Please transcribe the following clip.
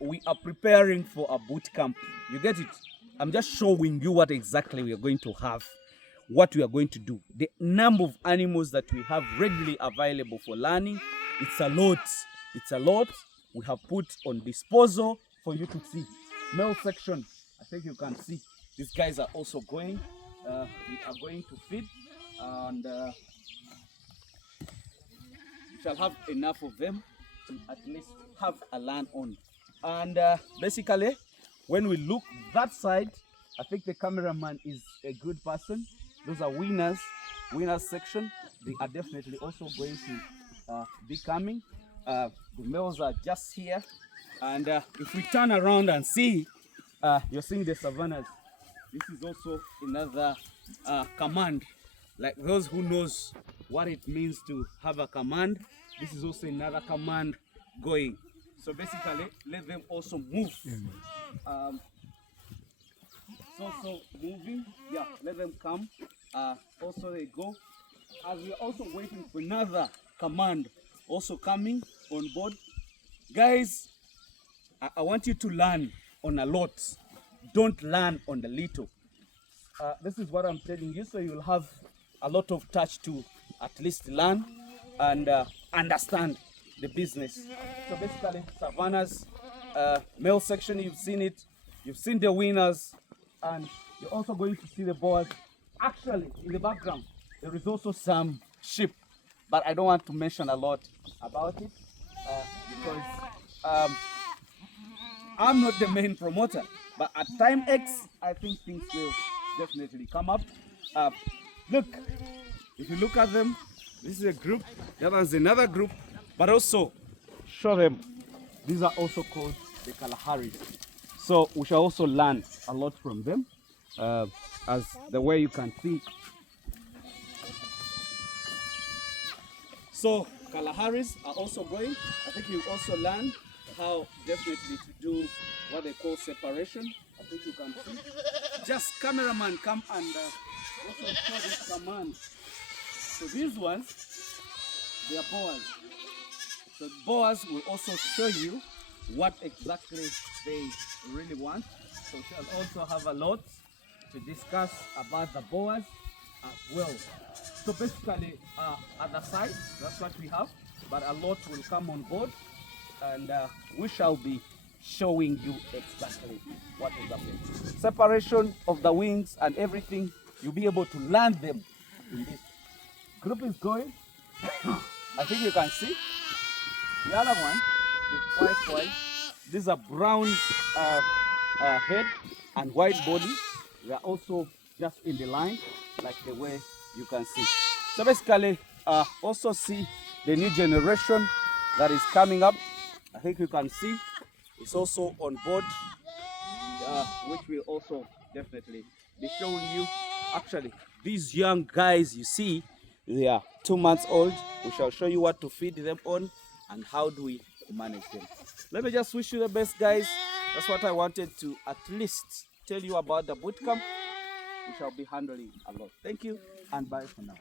we are preparing for a boot camp. You get it? I'm just showing you what exactly we are going to have, what we are going to do. The number of animals that we have readily available for learning, it's a lot. It's a lot we have put on disposal for you to see. Male section, I think you can see. These guys are also going. We are going to feed, and we shall have enough of them to at least have a land on. And basically, when we look that side, I think the cameraman is a good person. Those are winners section. They are definitely also going to be coming. The males are just here. And if we turn around and see, you're seeing the savannas. This is also another command. Like those who knows what it means to have a command, this is also another command going. So basically, let them also move. So moving, yeah, let them come. Also they go. As we're also waiting for another command also coming on board. Guys, I want you to learn on a lot. Don't learn on the little. This is what I'm telling you, so you'll have a lot of touch to at least learn and understand the business. So basically, savannas, male section, you've seen it. You've seen the winners, and you're also going to see the boas. Actually, in the background, there is also some sheep, but I don't want to mention a lot about it because I'm not the main promoter. But at time X, I think things will definitely come up. Look, if you look at them, this is a group, the other is another group, but also show them. These are also called the Kalaharis. So we shall also learn a lot from them, as the way you can see. So Kalaharis are also going. I think you also learn how definitely to do what they call separation. I think you can see. Just cameraman come and also show this command. So these ones, they are boas. So boas will also show you what exactly they really want. So we shall also have a lot to discuss about the boas as well. So basically, at the side, that's what we have, but a lot will come on board, and we shall be showing you exactly what is happening. Separation of the wings and everything, you'll be able to learn them in this. Group is going. I think you can see. The other one is quite white. These are brown head and white body. They are also just in the line, like the way you can see. So basically, also see the new generation that is coming up. I think you can see it's also on board, which will also definitely be showing you. Actually, these young guys you see, they are 2 months old. We shall show you what to feed them on and how do we manage them. Let me just wish you the best, guys. That's what I wanted to at least tell you about the bootcamp. We shall be handling a lot. Thank you and bye for now.